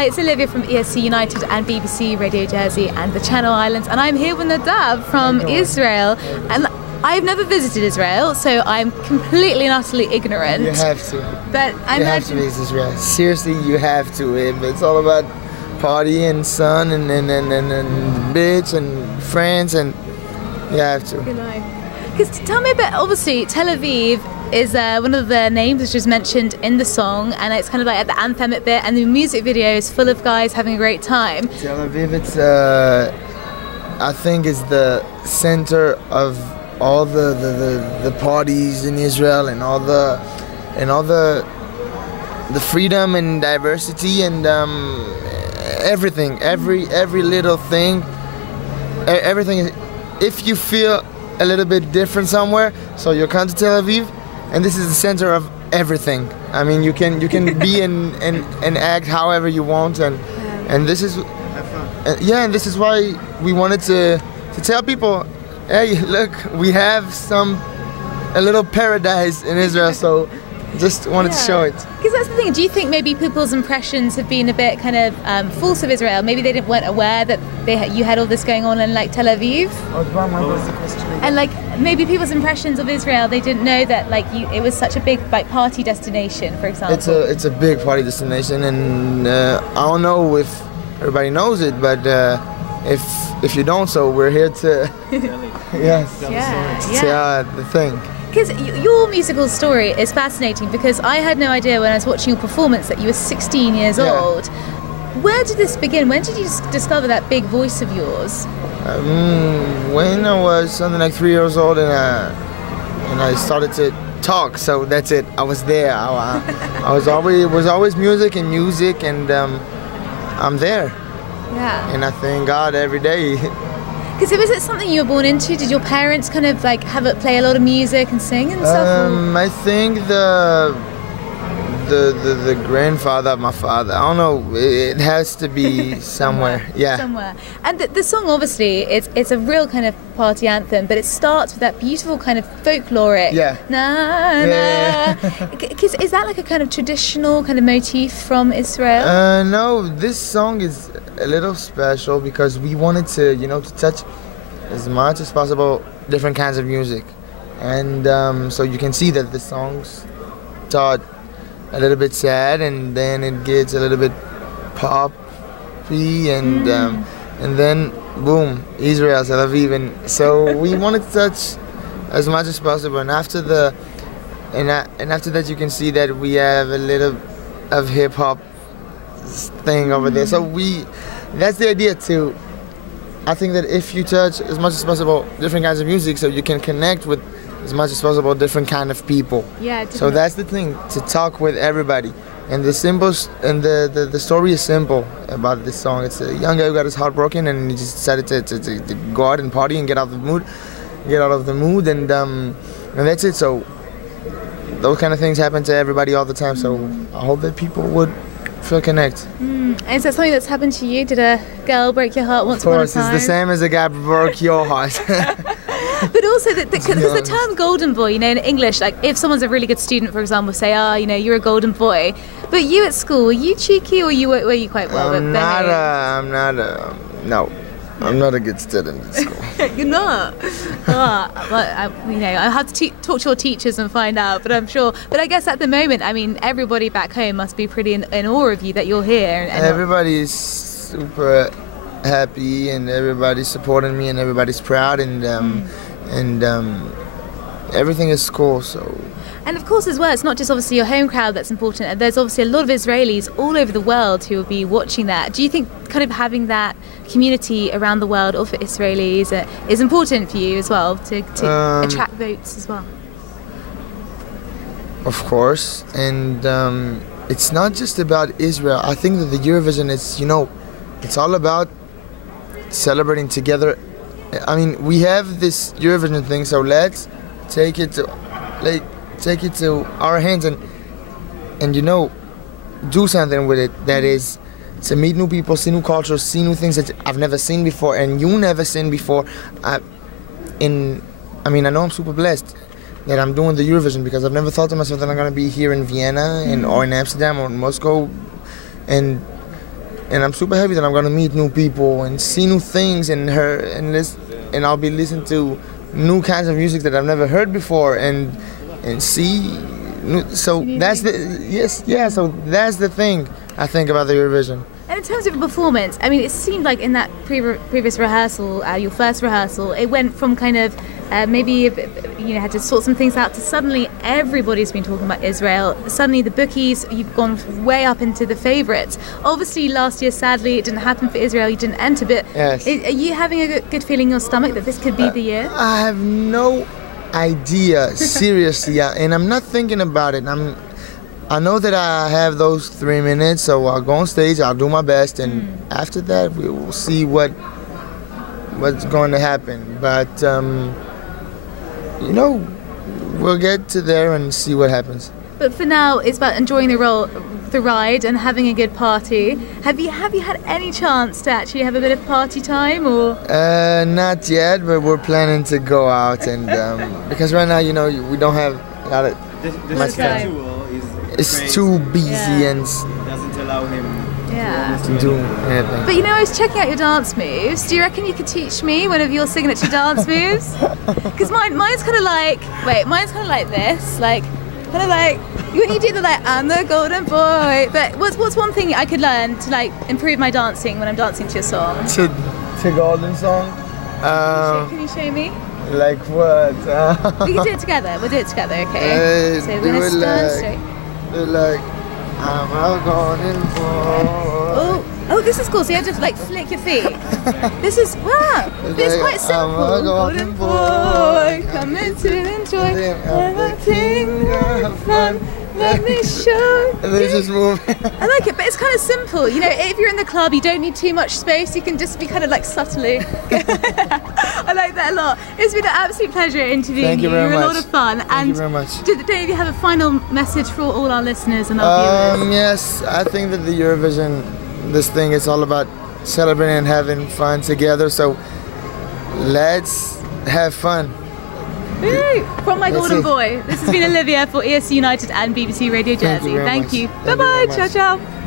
Hi, it's Olivia from ESC United and BBC, Radio Jersey and the Channel Islands, and I'm here with Nadav from Israel. And I've never visited Israel, so I'm completely and utterly ignorant. You have to. But you have to visit Israel. Seriously, you have to. It's all about party and sun and bitch and friends, and you have to. Because tell me a bit, obviously, Tel Aviv is one of the names that's just mentioned in the song, and it's kind of like at the anthemic bit, and the music video is full of guys having a great time. Tel Aviv, it's I think is the center of all the parties in Israel, and all the freedom and diversity and everything, every little thing, everything. If you feel a little bit different somewhere, so you come to Tel Aviv, and this is the center of everything. I mean, you can be and act however you want, and this is and this is why we wanted to tell people, hey, look, we have a little paradise in Israel, so just wanted to show it. Because that's the thing. Do you think maybe people's impressions have been a bit kind of false of Israel? Maybe they weren't aware that you had all this going on in like Tel Aviv. And like maybe people's impressions of Israel, they didn't know that like it was such a big like party destination, for example. It's a big party destination, and I don't know if everybody knows it, but if you don't, so we're here to tell the thing. Because your musical story is fascinating, because I had no idea when I was watching your performance that you were 16 years old. Where did this begin? When did you discover that big voice of yours? When I was something like 3 years old, and I started to talk. So that's it. I was there. I was always music, and I'm there. Yeah. And I thank God every day. Because was it something you were born into? Did your parents kind of like play a lot of music and sing and stuff? I think the grandfather of my father. I don't know. It has to be somewhere. Yeah. Somewhere. And the song, obviously, it's a real kind of party anthem, but it starts with that beautiful kind of folkloric. Yeah. Na na. Because is that like a kind of traditional kind of motif from Israel? No, this song is a little special because we wanted to, to touch as much as possible different kinds of music, and so you can see that the songs start a little bit sad, and then it gets a little bit poppy, and then boom, Israel, Tel Aviv, and so we wanted to touch as much as possible. And after that, you can see that we have a little of hip hop thing over there. So that's the idea too. I think that if you touch as much as possible different kinds of music, so you can connect with as much as possible different kind of people. Yeah. So that's the thing, to talk with everybody. And the story is simple about this song. It's a young guy who got his heart broken, and he just decided to go out and party and get out of the mood, and that's it. So those kind of things happen to everybody all the time. So I hope that people would feel connect. Is that something that's happened to you? Did a girl break your heart once upon a time? Of course, it's the same as a guy broke your heart. But also, because the term golden boy, in English, like if someone's a really good student, for example, say, you're a golden boy. But you at school, were you cheeky, or were you quite well behaved? I'm not a good student at school. You're not? I have to talk to your teachers and find out, but I'm sure. But I guess at the moment, everybody back home must be pretty in awe of you that you're here. And everybody's super happy, and everybody's supporting me, and everybody's proud, and everything is cool. So. And of course, as well, it's not just obviously your home crowd that's important. There's obviously a lot of Israelis all over the world who will be watching that. Do you think kind of having that community around the world of Israelis is important for you as well, to attract votes as well? Of course. And it's not just about Israel. I think that the Eurovision is, it's all about celebrating together. We have this Eurovision thing, so let's take it to our hands and do something with it. That is to meet new people, see new cultures, see new things that I've never seen before and you never seen before. I know I'm super blessed that I'm doing the Eurovision, because I've never thought to myself that I'm going to be here in Vienna or in Amsterdam or in Moscow and and I'm super happy that I'm gonna meet new people and see new things and I'll be listening to new kinds of music that I've never heard before and see. So that's So that's the thing I think about the Eurovision. And in terms of the performance, I mean, it seemed like in that previous rehearsal, your first rehearsal, it went from kind of maybe had to sort some things out to suddenly everybody's been talking about Israel. Suddenly the bookies, you've gone way up into the favourites. Obviously last year, sadly, it didn't happen for Israel. You didn't enter, but yes. Are you having a good feeling in your stomach that this could be the year? I have no idea, seriously, and I'm not thinking about it. I know that I have those 3 minutes, so I'll go on stage, I'll do my best, and after that we will see what's going to happen. But we'll get to there and see what happens. But for now, it's about enjoying the ride and having a good party. Have you had any chance to actually have a bit of party time, or? Not yet, but we're planning to go out and because right now, we don't have a lot of much time. It's too busy and doesn't allow him to do anything. But I was checking out your dance moves. Do you reckon you could teach me one of your signature dance moves? Because mine's kind of like this, kind of like when you do the I'm the golden boy. But what's one thing I could learn to improve my dancing when I'm dancing to your song? To golden song. Can you show me? Like what? We can do it together. We'll do it together, okay? So we're gonna stand straight. I'm a golden boy. Oh, this is cool. So you have to flick your feet. This is It's quite simple. I'm a golden boy. Come into enjoy everything of fun. Let me show. And they just move. I like it, but it's kind of simple. If you're in the club, you don't need too much space. You can just be kind of subtly. I like that a lot. It's been an absolute pleasure interviewing Thank you very much. You're a lot of fun. Thank you very much. Do you have a final message for all our listeners and our viewers? Yes, I think that the Eurovision, this thing is all about celebrating and having fun together. So let's have fun. Woo! From my golden boy. This has been Olivia for ESC United and BBC Radio Jersey. Thank you. Bye bye. Ciao, ciao.